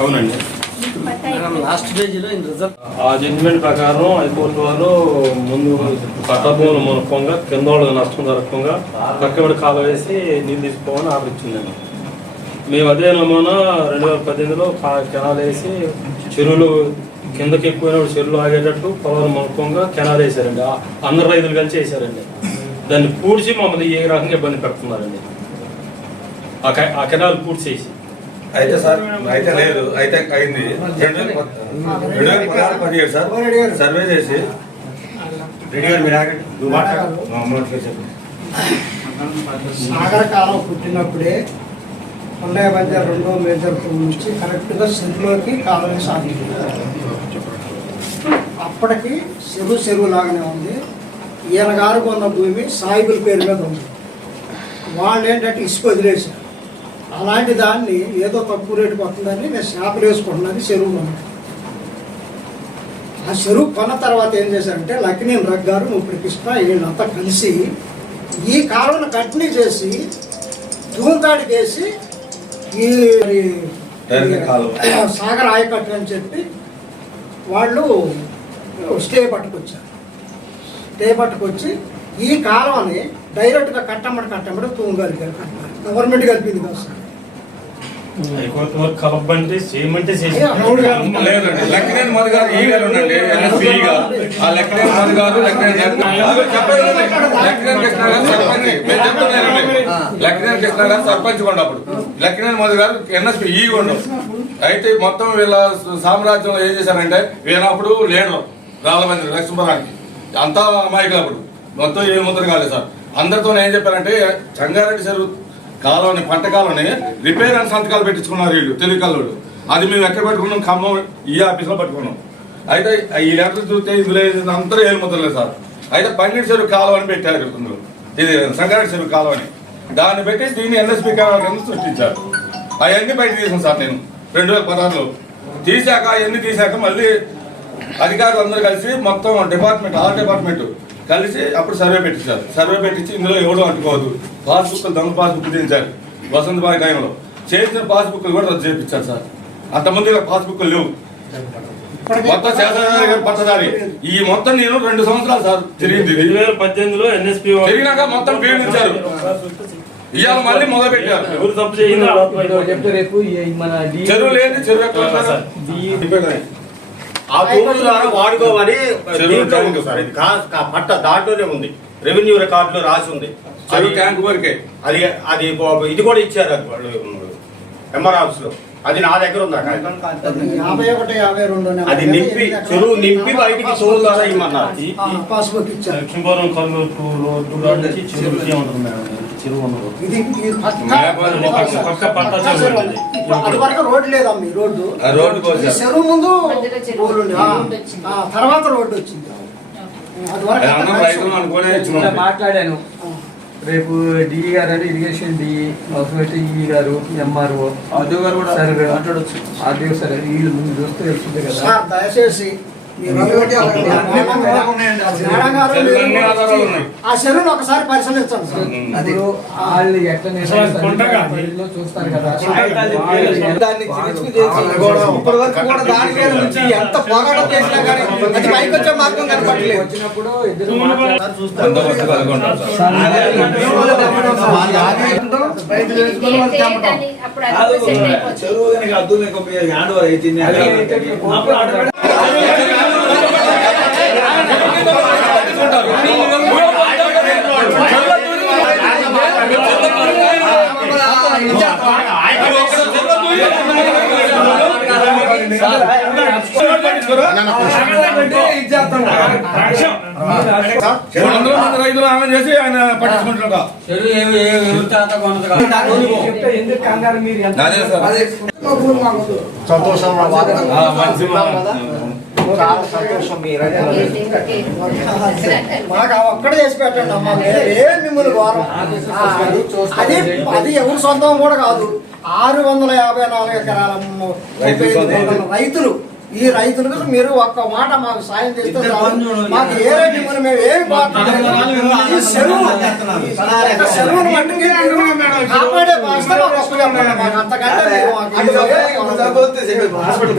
అవునండి. ఆ జడ్జిమెంట్ ప్రకారం హైకోర్టు వాళ్ళు ముందు పట్టభూములు మునకంగా కింద వాళ్ళు నష్టం జరగకుండా పక్కబడి కాలు వేసి నీళ్ళు తీసుకోమని ఆర్డర్ ఇచ్చిందండి. మేము అదే నమూనా 2018లో కెనాల్ వేసి చెరువులు కిందకి ఎక్కువైన చెరువులు ఆగేటట్టు పొలాలు మునకంగా కెనాల్ వేసారండి. అందరు రైతులు కలిసి వేసారండి. దాన్ని పూడ్చి మమ్మల్ని ఏ రకంగా ఇబ్బంది పెడుతున్నారండి. ఆ కెనాల్ పూడ్చేసి అయితే సార్ అయితే లేదు అయితే అయింది 2016 సార్ సర్వే చేసి సాగర కాలం పుట్టినప్పుడే కొండయ్య బంజారు 2వ మేజర్ నుంచి కరెక్ట్గా చెరువులోకి కాలం సాగింది. అప్పటికి చెరువు లాగానే ఉంది. ఈయన గారు కొన్న భూమి సాయిబుల పేరు మీద ఉంది. వాళ్ళు ఏంటంటే ఇసుక వదిలేశారు. అలాంటి దాన్ని ఏదో తక్కువ రేటుకి వస్తుందని నేను షాపులు వేసుకుంటున్నాను. చెరువు కొన్నాను. ఆ చెరువు కొన్న తర్వాత ఏం చేశారంటే లక్కినేని రఘు గారు ముప్పటి కృష్ణ వీళ్ళంతా కలిసి ఈ కాలువను కంటిన్యూ చేసి ధూంతాడికి వేసి ఈ సాగర్ ఆయకట్టు అని చెప్పి వాళ్ళు స్టే పట్టుకొచ్చి ఈ కాలువని డైరెక్ట్గా కట్టమ్మడి తూంగారు గవర్నమెంట్ కలిపింది కాదు సార్. లేదండి లక్కినేని మధు గారు ఈ గారు ఉండండి ఎన్ఎస్పీ గా ఆ లక్కినేని మధు గారు లక్కినేని కృష్ణ గారు సర్పంచ్ ఉన్నప్పుడు లక్కినేని మధు గారు ఎన్ఎస్పీ ఈ ఉండవు. అయితే మొత్తం వీళ్ళ సామ్రాజ్యంలో ఏం చేశారంటే వీళ్ళప్పుడు లేడు రాళ్ళమంది లక్ష్మీపురానికి అంతా అమాయకులు. అప్పుడు మొత్తం ఏ ముద్ర కాలేదు సార్. అందరితో ఏం చెప్పారంటే చంగారెడ్డి చెరువు కాలువని పంట కాలువని రిపేర్ అని సంతకాలు పెట్టించుకున్నారు వీళ్ళు తెలివికల్లోడు. అది మేము ఎక్కడ పెట్టుకున్నాం? ఖమ్మం ఈ ఆఫీస్లో పట్టుకున్నాం. అయితే ఈ లెటర్ చూస్తే ఇందులో అంతా ఏం ముద్రలేదు సార్. అయితే పన్నీటి చెరువు కాలువ అని పెట్టారు ఇందులో, ఇది సంగారెడ్డి చెరువు కాలువని. దాన్ని పెట్టి దీన్ని ఎన్ఎస్పీ కింద సృష్టించారు. అవన్నీ బయట తీసాను సార్ నేను 2016లో. అవన్నీ తీసాక మళ్ళీ అధికారులు అందరూ కలిసి మొత్తం డిపార్ట్మెంట్ ఆల్ డిపార్ట్మెంట్ కలిసి అప్పుడు సర్వే పెట్టించారు. సర్వే పెట్టించి ఇందులో ఎవడో అంటుకోవద్దు పాస్బుక్లు దొంగ పాస్బుక్ తీయించారు. వసంత బాయ్ టైంలో చేసిన పాస్బుక్లు కూడా రద్దు చేయించారు సార్. అంతమంది పాస్బుక్లు లేవు. మొత్తం శాసనసభ పట్టదారి ఈ మొత్తం నేను 2 సంవత్సరాలు సార్ తిరిగింది. 2018లో ఎన్ఎస్పీ తిరిగినాక మొత్తం పీడించారు. ఇవాళ మళ్ళీ మొదలు పెట్టారు. చెరువు లేదు చెరువు ఆ భూముల ద్వారా వాడుకోమని పట్ట దాంట్లోనే ఉంది. రెవెన్యూ రికార్డులో రాసి ఉంది. ట్యాంక్ వరకే అది ఇది కూడా ఇచ్చారు. అది వాళ్ళు ఎంఆర్ ఆఫీస్ లో అది నా దగ్గర ఉంది. 51, 52 అది నింపి చెరువు నింపి బయటికి చెరువు ద్వారా ఇమ్మన్నారు. పాస్బుక్ ఇచ్చారు. లక్ష్మీపురం రోడ్డు లేదమ్మ. రోడ్డు చెరువు ముందు తర్వాత రోడ్డు వచ్చింది. మాట్లాడాను రేపు డిఈ గారు అంటే ఇరిగేషన్ డిఈ ఈ గారు ఎంఆర్ఓ ఆర్డీఓ గారు కూడా మాట్లాడచ్చు. ఆర్డీఓ సరే వీళ్ళు ముందు చూస్తే తెలుస్తుంది కదా. దయచేసి ఆ చెరువును ఒకసారి పరిశీలించండి సార్. వాళ్ళు ఎట్లా చూస్తారు కదా. ఇప్పటి వరకు కూడా దాని మీద నుంచి ఎంత పోరాటం చేసినా కానీ అది పైకి వచ్చే మార్గం కనపడలేదు. వచ్చినప్పుడు ఇద్దరు చెరువు అద్దు హ్యాండ్ ఓవర్ అయితే రైతులు ఆమె చేసి ఆయన పట్టించుకుంటున్నాడు. మాకు ఒక్కడే చేసి పెట్టండి అమ్మా. మిమ్మల్ని ఘోరం అది ఎవరు సొంతం కూడా కాదు. 654 ఎకరాల రైతులు. ఈ రైతులకు మీరు ఒక్క మాట మాకు సాయం చేస్తే మాకు ఏ రైతు మేము ఏమి చెరువును మట్టుకి కాపాడే బాధ్యత మాకు అంతకంటే హాస్పిటల్